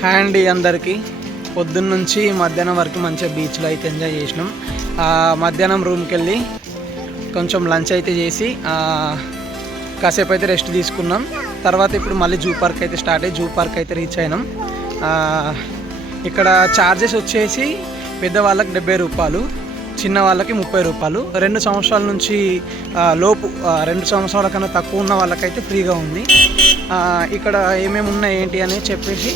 Hi అండి అందరికీ. పొద్దున్న నుంచి మధ్యాహ్నం వరకు మంచిగా బీచ్లో అయితే ఎంజాయ్ చేసినాం. మధ్యాహ్నం రూమ్కి వెళ్ళి కొంచెం లంచ్ అయితే చేసి కాసేపు అయితే రెస్ట్ తీసుకున్నాం. తర్వాత ఇప్పుడు మళ్ళీ జూ పార్క్ అయితే స్టార్ట్ అయ్యి జూ పార్క్ అయితే రీచ్ అయినాం. ఇక్కడ ఛార్జెస్ వచ్చేసి పెద్దవాళ్ళకి 70 రూపాయలు, చిన్న వాళ్ళకి 30 రూపాయలు. 2 సంవత్సరాల నుంచి లోపు 2 సంవత్సరాల కన్నా తక్కువ ఉన్న వాళ్ళకైతే ఫ్రీగా ఉంది. ఇక్కడ ఏమేమి ఉన్నాయి ఏంటి అని చెప్పేసి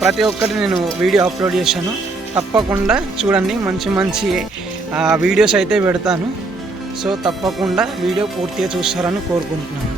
ప్రతి ఒక్కటి నేను వీడియో అప్లోడ్ చేశాను. తప్పకుండా చూడండి, మంచి మంచి వీడియోస్ అయితే పెడతాను. సో తప్పకుండా వీడియో పూర్తిగా చూస్తారని కోరుకుంటున్నాను.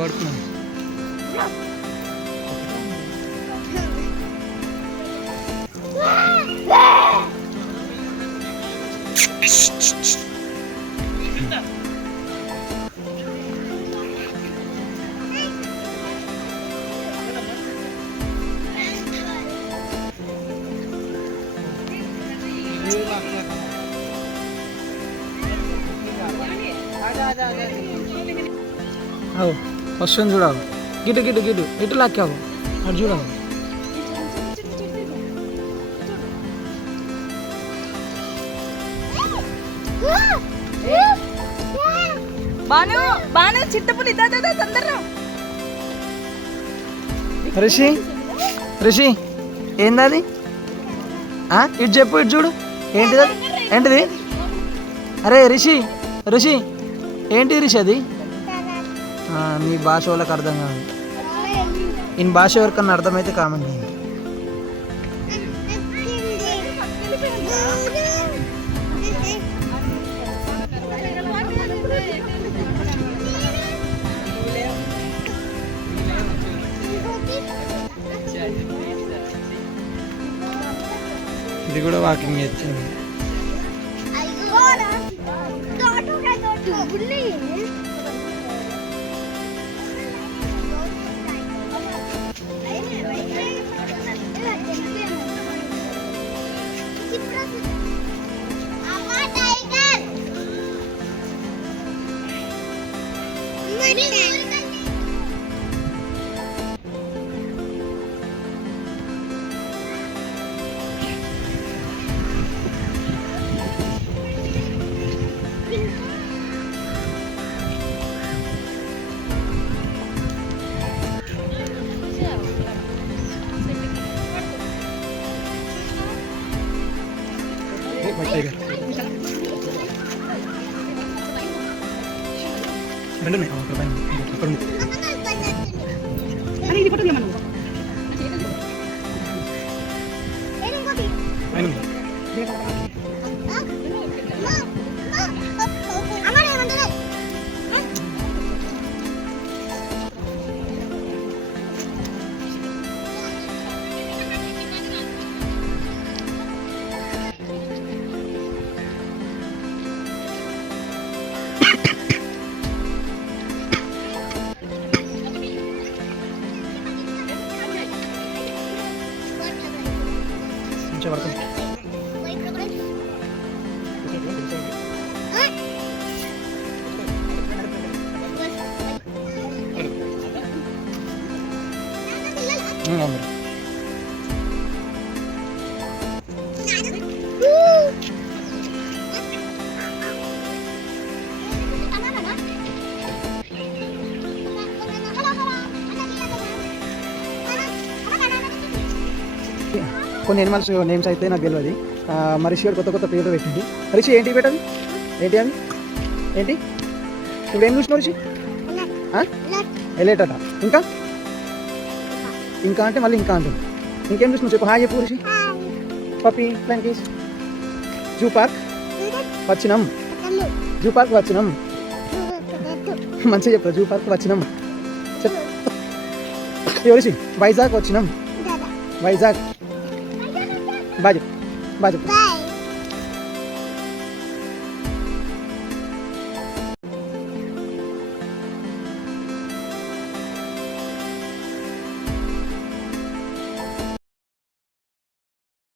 పడుతున్నాను. వస్తుంది చూడాలి. గిటు గిటు గిటు ఇటు లాక్కావు అటు చూడాలి. రిషి రిషి ఏంది ఇటు చెప్పు, ఇటు చూడు. ఏంటిది ఏంటిది? అరే రిషి రిషి ఏంటి రిషి అది? మీ భాష వాళ్ళకి అర్థం కాదు. ఈయన భాష ఎవరికన్నా అర్థమైతే కామెంట్ చేయండి. ఇది కూడా వాకింగ్ చేస్తుంది. అవును. కొన్ని ఎనిమల్స్ నేమ్స్ అయితే నాకు తెలియదు. మరిషి గారు కొత్త కొత్త పేర్లు పెట్టింది. రిషి ఏంటి పెట్టది? ఏంటి అవి? ఏంటి ఇప్పుడు ఏం చూసినావు రిషి? ఎలేటట. ఇంకా ఇంకా అంటే మళ్ళీ ఇంకా అంటుంది. ఇంకేం చూసినావు చెప్పు. హాయ్ చెప్పు రిషి. పప్పి ఫ్లాంకీస్. జూ పార్క్ వచ్చినాం. జూ పార్క్ వచ్చినాం. మంచిగా చెప్తా. జూ పార్క్ వచ్చినాం చెప్. రిషి వైజాగ్ వచ్చినాం. వైజాగ్ బాజు బాజు